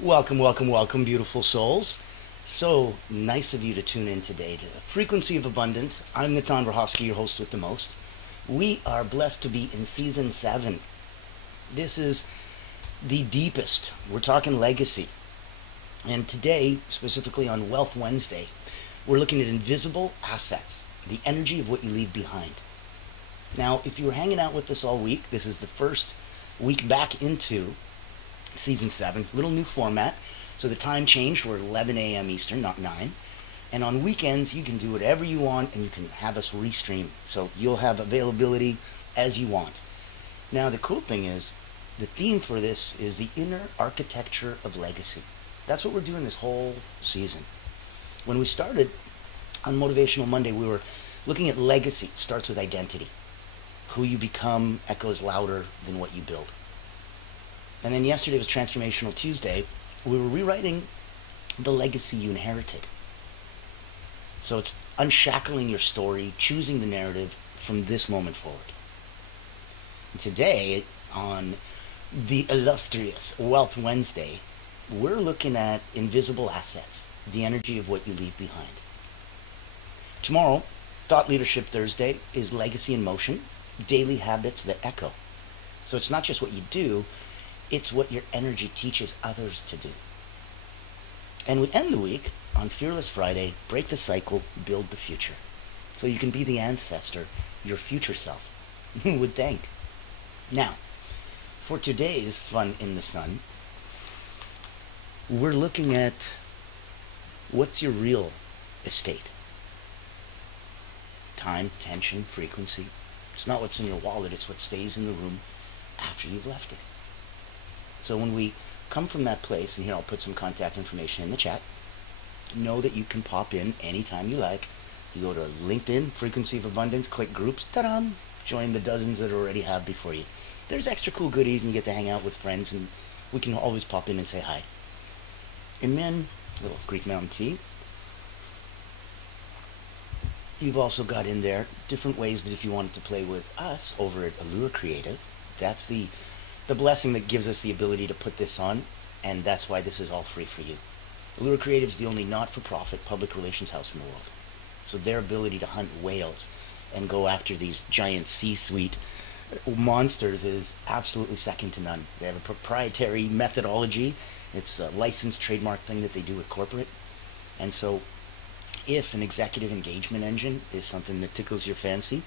Welcome, welcome, welcome, beautiful souls. So nice of you to tune in today to the Frequency of Abundance. I'm Natan Rahovsky, your host with the most. We are blessed to be in season 7. This is the deepest. We're talking legacy. And today, specifically on Wealth Wednesday, we're looking at invisible assets, the energy of what you leave behind. Now, if you were hanging out with us all week, this is the first week back into season 7, little new format. So the time changed, we're 11 a.m. Eastern, not 9. And on weekends, you can do whatever you want and you can have us restream. So you'll have availability as you want. Now, the cool thing is, the theme for this is the inner architecture of legacy. That's what we're doing this whole season. When we started on Motivational Monday, we were looking at legacy. Starts with identity. Who you become echoes louder than what you build. And then yesterday was Transformational Tuesday. We were rewriting the legacy you inherited. So it's unshackling your story, choosing the narrative from this moment forward. And today, on the illustrious Wealth Wednesday, we're looking at invisible assets, the energy of what you leave behind. Tomorrow, Thought Leadership Thursday, is Legacy in Motion, daily habits that echo. So it's not just what you do, it's what your energy teaches others to do. And we end the week on Fearless Friday, break the cycle, build the future. So you can be the ancestor your future self would thank. Now, for today's Fun in the Sun, we're looking at what's your real estate. Time, tension, frequency. It's not what's in your wallet, it's what stays in the room after you've left it. So when we come from that place, and here I'll put some contact information in the chat, know that you can pop in anytime you like. You go to LinkedIn, Frequency of Abundance, click groups, ta-da, join the dozens that already have before you. There's extra cool goodies, and you get to hang out with friends, and we can always pop in and say hi. And then, little Greek Mountain Tea. You've also got in there different ways that if you wanted to play with us over at Allure Creative, that's the blessing that gives us the ability to put this on, and that's why this is all free for you. Allure Creative is the only not-for-profit public relations house in the world. So their ability to hunt whales and go after these giant C-suite monsters is absolutely second to none. They have a proprietary methodology. It's a licensed trademark thing that they do with corporate. And so if an executive engagement engine is something that tickles your fancy,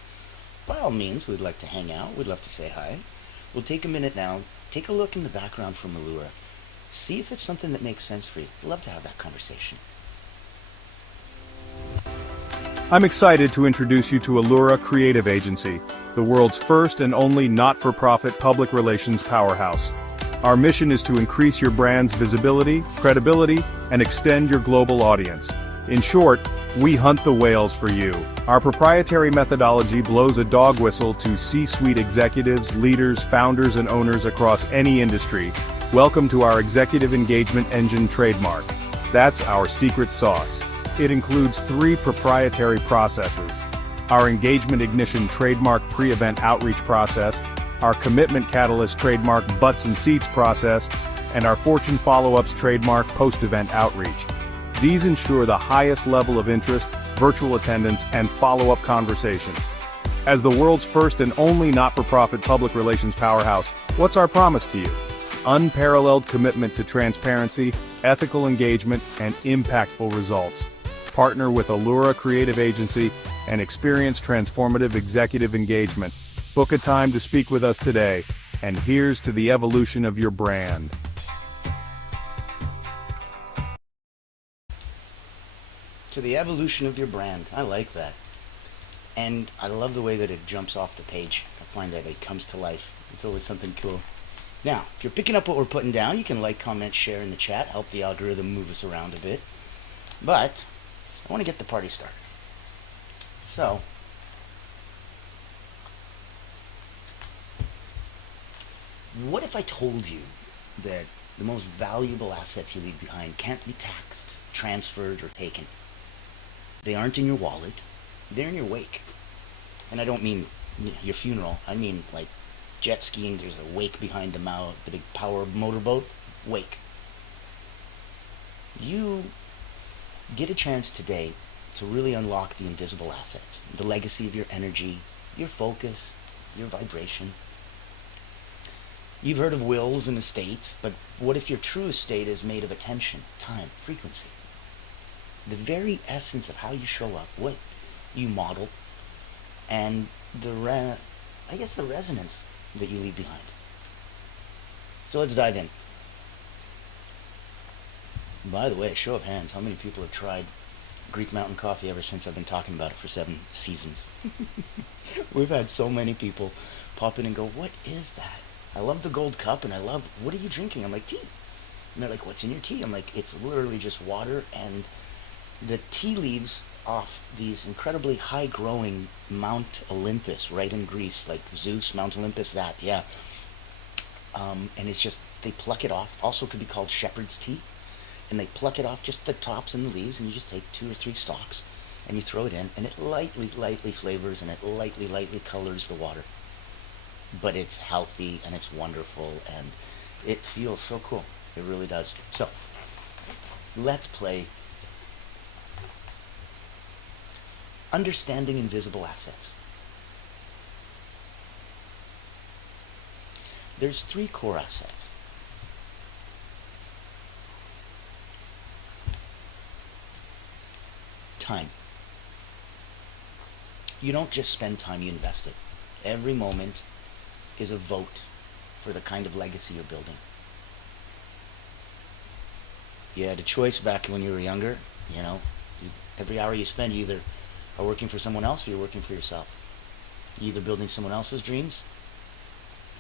by all means, we'd like to hang out. We'd love to say hi. We'll take a minute now, take a look in the background from Allura. See if it's something that makes sense for you. We'd love to have that conversation. I'm excited to introduce you to Allura Creative Agency, the world's first and only not-for-profit public relations powerhouse. Our mission is to increase your brand's visibility, credibility, and extend your global audience. In short, we hunt the whales for you. Our proprietary methodology blows a dog whistle to C-suite executives, leaders, founders, and owners across any industry. Welcome to our Executive Engagement Engine trademark. That's our secret sauce. It includes 3 proprietary processes: our Engagement Ignition trademark pre-event outreach process, our Commitment Catalyst trademark butts and seats process, and our Fortune Follow-ups trademark post-event outreach. These ensure the highest level of interest, virtual attendance, and follow-up conversations. As the world's first and only not-for-profit public relations powerhouse, what's our promise to you? Unparalleled commitment to transparency, ethical engagement, and impactful results. Partner with Allura Creative Agency and experience transformative executive engagement. Book a time to speak with us today, and here's to the evolution of your brand. To the evolution of your brand. I like that. And I love the way that it jumps off the page. I find that it comes to life. It's always something cool. Now, if you're picking up what we're putting down, you can like, comment, share in the chat, help the algorithm move us around a bit. But I want to get the party started. So, what if I told you that the most valuable assets you leave behind can't be taxed, transferred, or taken? They aren't in your wallet, they're in your wake. And I don't mean your funeral, I mean like jet skiing, there's a wake behind the big power motorboat, wake. You get a chance today to really unlock the invisible assets, the legacy of your energy, your focus, your vibration. You've heard of wills and estates, but what if your true estate is made of attention, time, frequency? The very essence of how you show up, what you model, and the resonance that you leave behind. So let's dive in. By the way, show of hands, how many people have tried Greek Mountain Coffee ever since I've been talking about it for 7 seasons? We've had so many people pop in and go, what is that? I love the gold cup, and I love, what are you drinking? I'm like, tea. And they're like, what's in your tea? I'm like, it's literally just water and the tea leaves off these incredibly high-growing Mount Olympus right in Greece, like Zeus, Mount Olympus, that, yeah. And it's just, they pluck it off. Also could be called shepherd's tea. And they pluck it off, just the tops and the leaves, and you just take 2 or 3 stalks, and you throw it in, and it lightly flavors, and it lightly colors the water. But it's healthy, and it's wonderful, and it feels so cool. It really does. So, let's play Understanding Invisible Assets. There's 3 core assets. Time. You don't just spend time, you invest it. Every moment is a vote for the kind of legacy you're building. You had a choice back when you were younger, every hour you spend, you either are working for someone else or you're working for yourself. You're either building someone else's dreams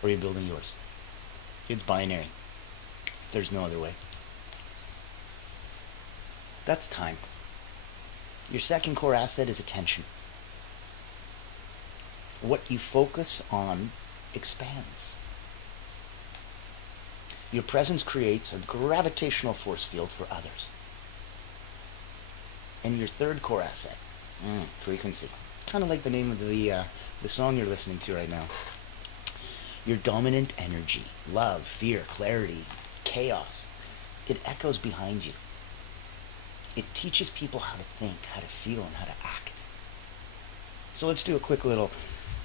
or you're building yours. It's binary. There's no other way. That's time. Your second core asset is attention. What you focus on expands. Your presence creates a gravitational force field for others. And your third core asset, frequency. Kind of like the name of the song you're listening to right now. Your dominant energy, love, fear, clarity, chaos, it echoes behind you. It teaches people how to think, how to feel, and how to act. So let's do a quick little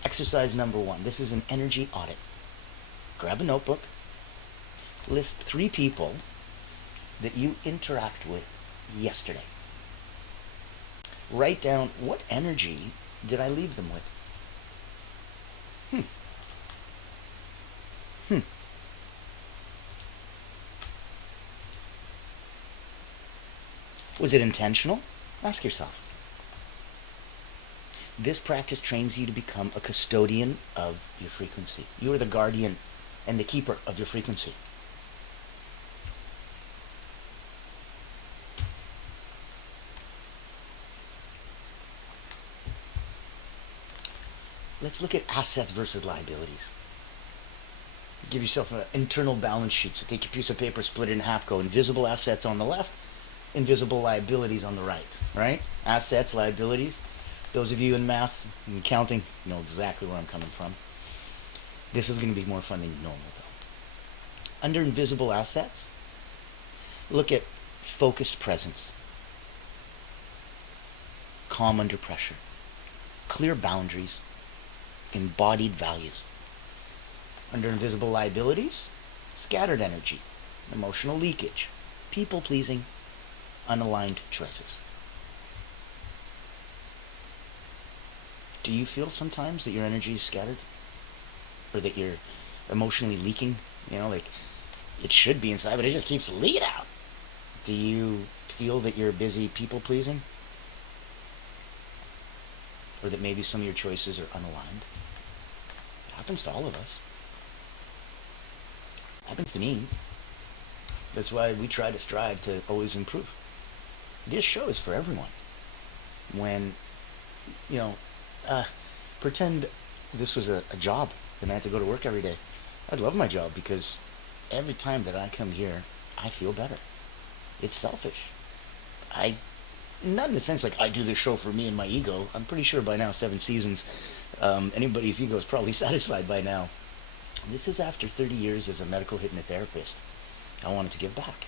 exercise number 1. This is an energy audit. Grab a notebook. List 3 people that you interact with yesterday. Write down, what energy did I leave them with? Was it intentional? Ask yourself. This practice trains you to become a custodian of your frequency. You are the guardian and the keeper of your frequency. Let's look at assets versus liabilities. Give yourself an internal balance sheet. So take your piece of paper, split it in half, go invisible assets on the left, invisible liabilities on the right? Assets, liabilities. Those of you in math and counting know exactly where I'm coming from. This is going to be more fun than normal, though. Under invisible assets, look at focused presence, calm under pressure, clear boundaries, embodied values. Under invisible liabilities, scattered energy, emotional leakage, people-pleasing, unaligned choices. Do you feel sometimes that your energy is scattered? Or that you're emotionally leaking? Like it should be inside, but it just keeps leaking out. Do you feel that you're busy people-pleasing? Or that maybe some of your choices are unaligned? It happens to all of us. It happens to me. That's why we try to strive to always improve. This show is for everyone. When, pretend this was a job and I had to go to work every day. I'd love my job because every time that I come here, I feel better. It's selfish. Not in the sense like I do this show for me and my ego. I'm pretty sure by now, 7 seasons, anybody's ego is probably satisfied by now. This is after 30 years as a medical hypnotherapist. I wanted to give back.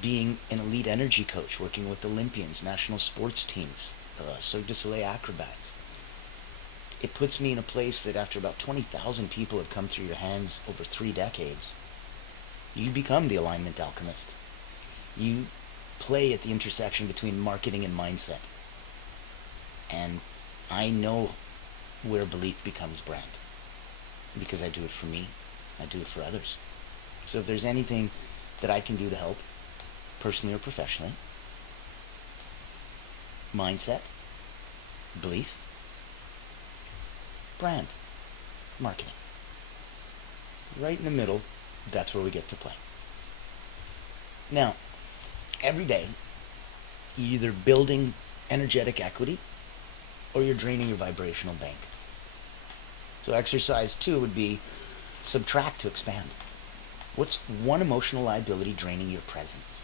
being an elite energy coach, working with Olympians, national sports teams, Cirque du Soleil acrobats. It puts me in a place that after about 20,000 people have come through your hands over 3 decades, you become the alignment alchemist. You play at the intersection between marketing and mindset. And I know where belief becomes brand. Because I do it for me, I do it for others. So if there's anything that I can do to help, personally or professionally, mindset, belief, brand, marketing. Right in the middle, that's where we get to play. Now, every day, you're either building energetic equity or you're draining your vibrational bank. So exercise 2 would be subtract to expand. What's one emotional liability draining your presence?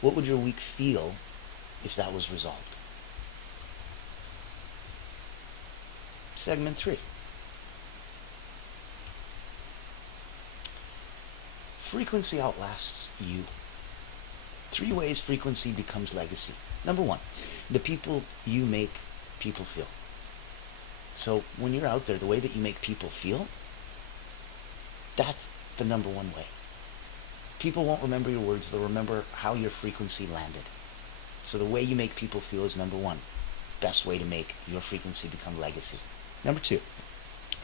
What would your week feel if that was resolved? Segment 3. Frequency outlasts you. 3 ways frequency becomes legacy. Number 1, the people you make people feel. So when you're out there, the way that you make people feel, that's the number 1 way. People won't remember your words, they'll remember how your frequency landed. So the way you make people feel is number 1. Best way to make your frequency become legacy. Number 2,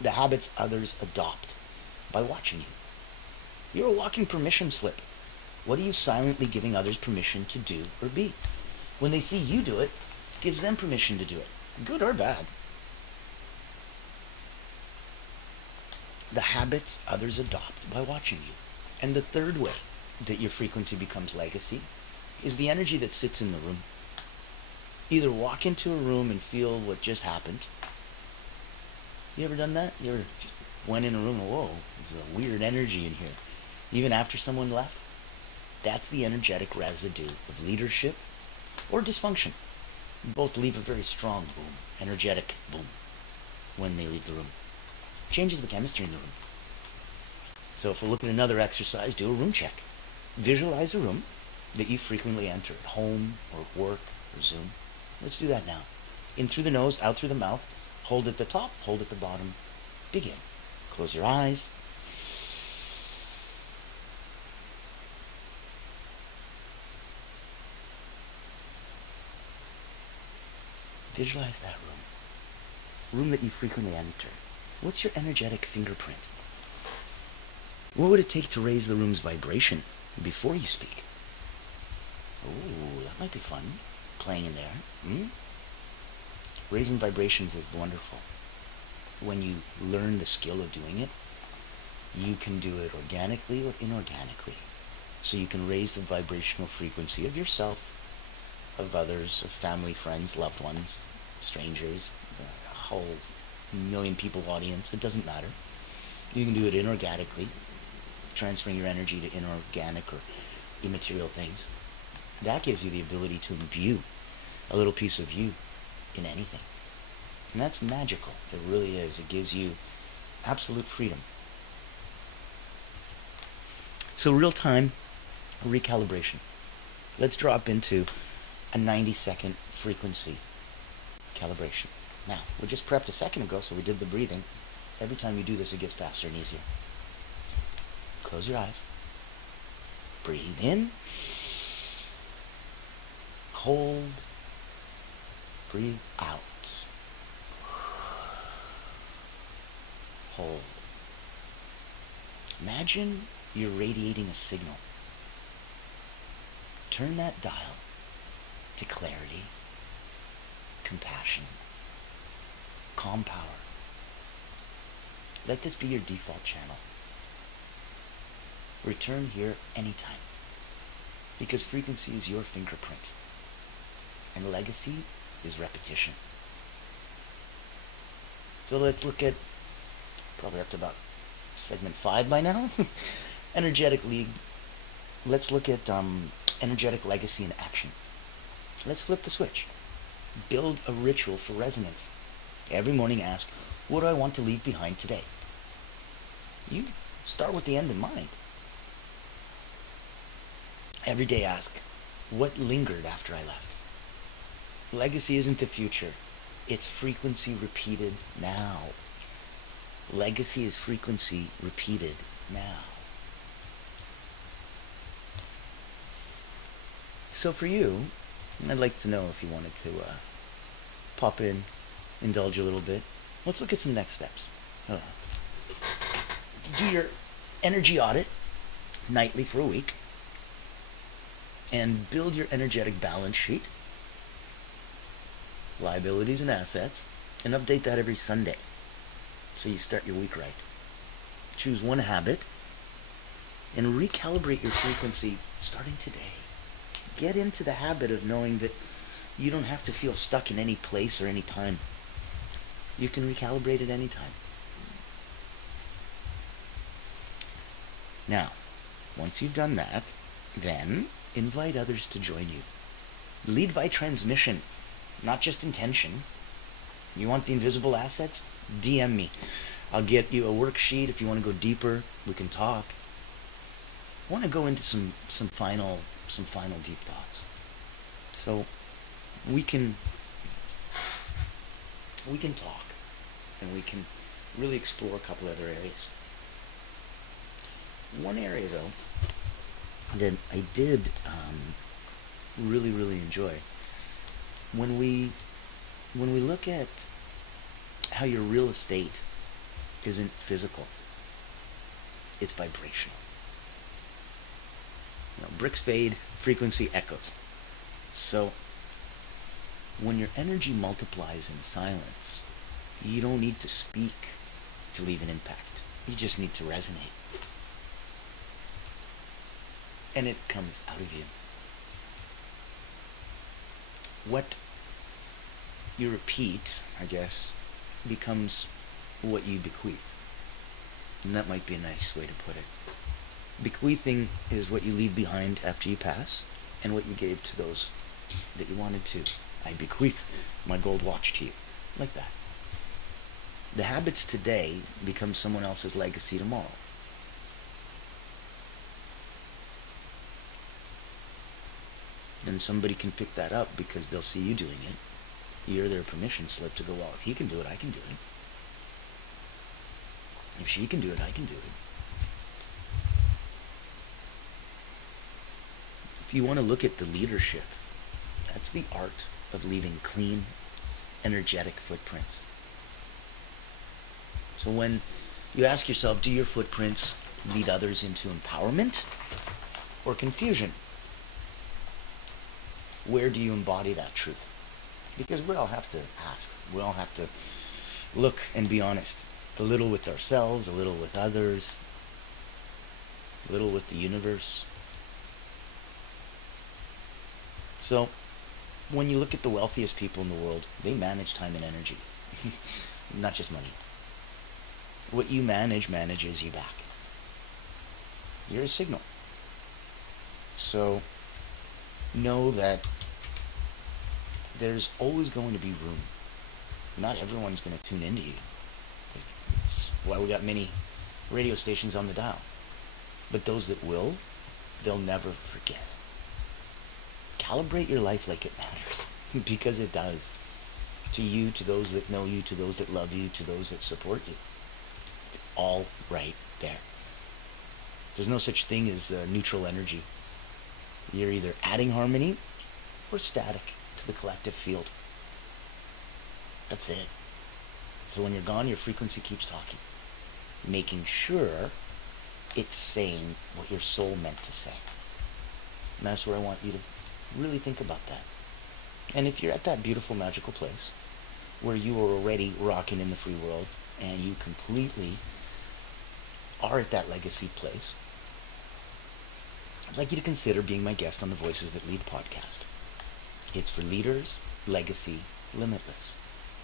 the habits others adopt by watching you. You're a walking permission slip. What are you silently giving others permission to do or be? When they see you do it, it gives them permission to do it, good or bad. The habits others adopt by watching you. And the 3rd way that your frequency becomes legacy is the energy that sits in the room. Either walk into a room and feel what just happened. You ever done that? You ever just went in a room and, whoa, there's a weird energy in here. Even after someone left? That's the energetic residue of leadership or dysfunction. Both leave a very strong boom, energetic boom, when they leave the room. Changes the chemistry in the room. So if we look at another exercise, do a room check. Visualize a room that you frequently enter at home or at work or Zoom. Let's do that now. In through the nose, out through the mouth. Hold at the top, hold at the bottom. Begin. Close your eyes. Visualize that room. Room that you frequently enter. What's your energetic fingerprint? What would it take to raise the room's vibration before you speak? Oh, that might be fun. Playing in there. Raising vibrations is wonderful. When you learn the skill of doing it, you can do it organically or inorganically. So you can raise the vibrational frequency of yourself, of others, of family, friends, loved ones, strangers, a whole million people audience. It doesn't matter. You can do it inorganically, transferring your energy to inorganic or immaterial things. That gives you the ability to imbue a little piece of you in anything. And that's magical. It really is. It gives you absolute freedom. So real-time recalibration. Let's drop into a 90-second frequency calibration. Now, we just prepped a second ago, so we did the breathing. Every time you do this, it gets faster and easier. Close your eyes. Breathe in. Hold. Breathe out. Hold. Imagine you're radiating a signal. Turn that dial to clarity, compassion, calm power. Let this be your default channel. Return here anytime, because frequency is your fingerprint, and legacy is repetition. So let's look at, probably up to about segment 5 by now, energetic league. Let's look at energetic legacy in action. Let's flip the switch. Build a ritual for resonance. Every morning ask, what do I want to leave behind today? You start with the end in mind. Every day ask, what lingered after I left? Legacy isn't the future. It's frequency repeated now. Legacy is frequency repeated now. So for you, I'd like to know if you wanted to pop in, indulge a little bit. Let's look at some next steps. Do your energy audit nightly for a week and build your energetic balance sheet, liabilities and assets, and update that every Sunday so you start your week right. Choose one habit and recalibrate your frequency starting today. Get into the habit of knowing that you don't have to feel stuck in any place or any time. You can recalibrate at any time. Now, once you've done that, then invite others to join you. Lead by transmission, not just intention. You want the invisible assets? DM me. I'll get you a worksheet. If you want to go deeper, we can talk. I want to go into some final deep thoughts. So we can talk, and we can really explore a couple other areas. One area though that I did really enjoy, when we look at how your real estate isn't physical, it's vibrational. Bricks fade, frequency echoes. So when your energy multiplies in silence, you don't need to speak to leave an impact. You just need to resonate. And it comes out of you. What you repeat, I guess, becomes what you bequeath. And that might be a nice way to put it. Bequeathing is what you leave behind after you pass, and what you gave to those that you wanted to. I bequeath my gold watch to you. Like that. The habits today become someone else's legacy tomorrow. And somebody can pick that up because they'll see you doing it. You're their permission slip to go, well, if he can do it, I can do it. If she can do it, I can do it. If you want to look at the leadership, that's the art of leaving clean, energetic footprints. So when you ask yourself, do your footprints lead others into empowerment or confusion? Where do you embody that truth? Because we all have to ask. We all have to look and be honest. A little with ourselves, a little with others, a little with the universe. So, when you look at the wealthiest people in the world, they manage time and energy. Not just money. What you manage manages you back. You're a signal. So, know that there's always going to be room. Not everyone's going to tune into you. That's why we got many radio stations on the dial. But those that will, they'll never forget. Calibrate your life like it matters. Because it does. To you, to those that know you, to those that love you, to those that support you. It's all right there. There's no such thing as neutral energy. You're either adding harmony or static to the collective field. That's it. So when you're gone, your frequency keeps talking, making sure it's saying what your soul meant to say. And that's where I want you to really think about that. And if you're at that beautiful, magical place where you are already rocking in the free world and you completely are at that legacy place, I'd like you to consider being my guest on the Voices That Lead podcast. It's for leaders, legacy, limitless.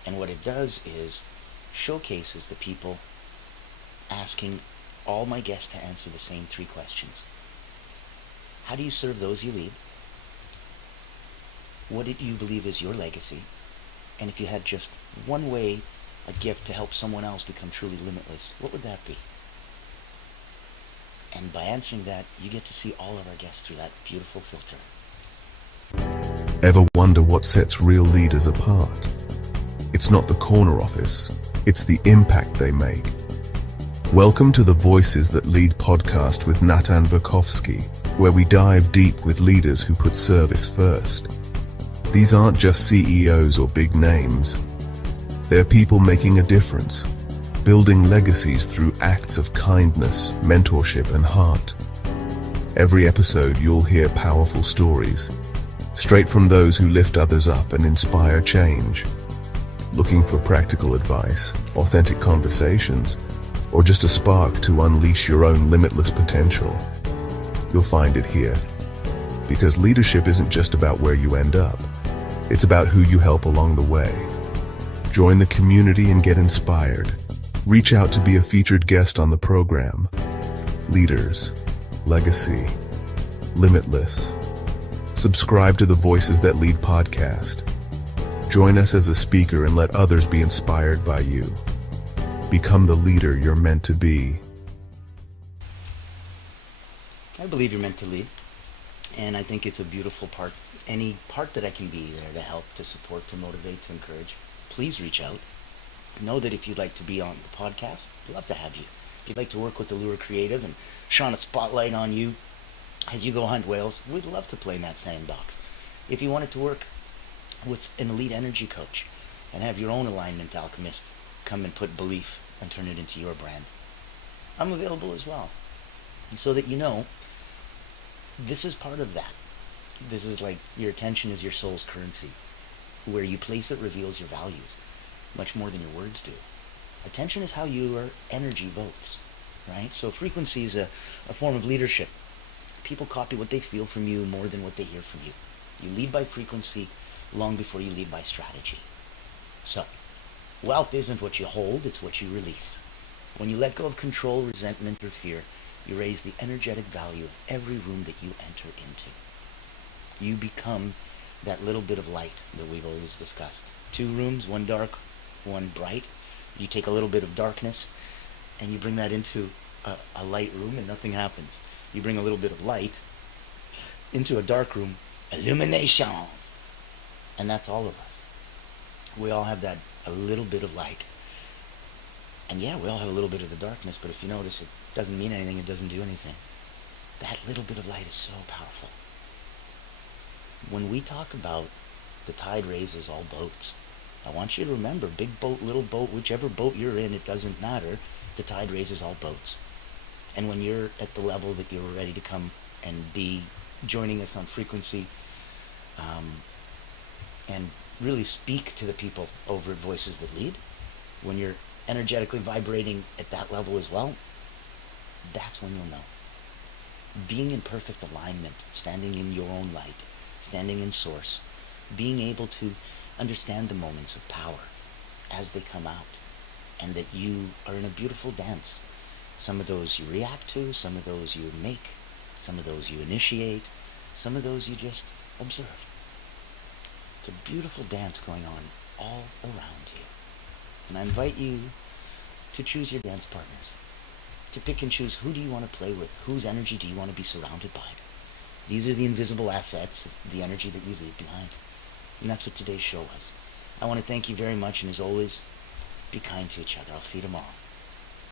And what it does is showcases the people asking all my guests to answer the same 3 questions. How do you serve those you lead? What do you believe is your legacy? And if you had just one way, a gift to help someone else become truly limitless, what would that be? And by answering that, you get to see all of our guests through that beautiful filter. Ever wonder what sets real leaders apart? It's not the corner office, it's the impact they make. Welcome to the Voices That Lead podcast with Natan Verkovsky, where we dive deep with leaders who put service first. These aren't just CEOs or big names. They're people making a difference, building legacies through acts of kindness, mentorship, and heart. Every episode you'll hear powerful stories, straight from those who lift others up and inspire change. Looking for practical advice, authentic conversations, or just a spark to unleash your own limitless potential? You'll find it here. Because leadership isn't just about where you end up, it's about who you help along the way. Join the community and get inspired. Reach out to be a featured guest on the program. Leaders, Legacy, Limitless. Subscribe to the Voices That Lead podcast. Join us as a speaker and let others be inspired by you. Become the leader you're meant to be. I believe you're meant to lead, and I think it's a beautiful part. Any part that I can be there to help, to support, to motivate, to encourage, please reach out. Know that if you'd like to be on the podcast, we'd love to have you. If you'd like to work with Allura Creative and shine a spotlight on you as you go hunt whales, we'd love to play in that sandbox. If you wanted to work with an elite energy coach and have your own alignment alchemist come and put belief and turn it into your brand, I'm available as well. And so that you know, this is part of that. This is like your attention is your soul's currency. Where you place it reveals your values, much more than your words do. Attention is how your energy votes, right? So frequency is a form of leadership. People copy what they feel from you more than what they hear from you. You lead by frequency long before you lead by strategy. So, wealth isn't what you hold, it's what you release. When you let go of control, resentment, or fear, you raise the energetic value of every room that you enter into. You become that little bit of light that we've always discussed. 2 rooms, one dark, one bright. You take a little bit of darkness and you bring that into a light room and nothing happens. You bring a little bit of light into a dark room, illumination. And that's all of us. We all have that, a little bit of light. And yeah, we all have a little bit of the darkness, but if you notice, it doesn't mean anything, it doesn't do anything. That little bit of light is so powerful. When we talk about the tide raises all boats, I want you to remember, big boat, little boat, whichever boat you're in, it doesn't matter. The tide raises all boats. And when you're at the level that you're ready to come and be joining us on frequency, and really speak to the people over at Voices That Lead, when you're energetically vibrating at that level as well, that's when you'll know. Being in perfect alignment, standing in your own light, standing in source, being able to understand the moments of power as they come out, and that you are in a beautiful dance. Some of those you react to, some of those you make, some of those you initiate, some of those you just observe. It's a beautiful dance going on all around you. And I invite you to choose your dance partners, to pick and choose who do you want to play with, whose energy do you want to be surrounded by. These are the invisible assets, the energy that you leave behind. And that's what today's show was. I want to thank you very much, and as always, be kind to each other. I'll see you tomorrow.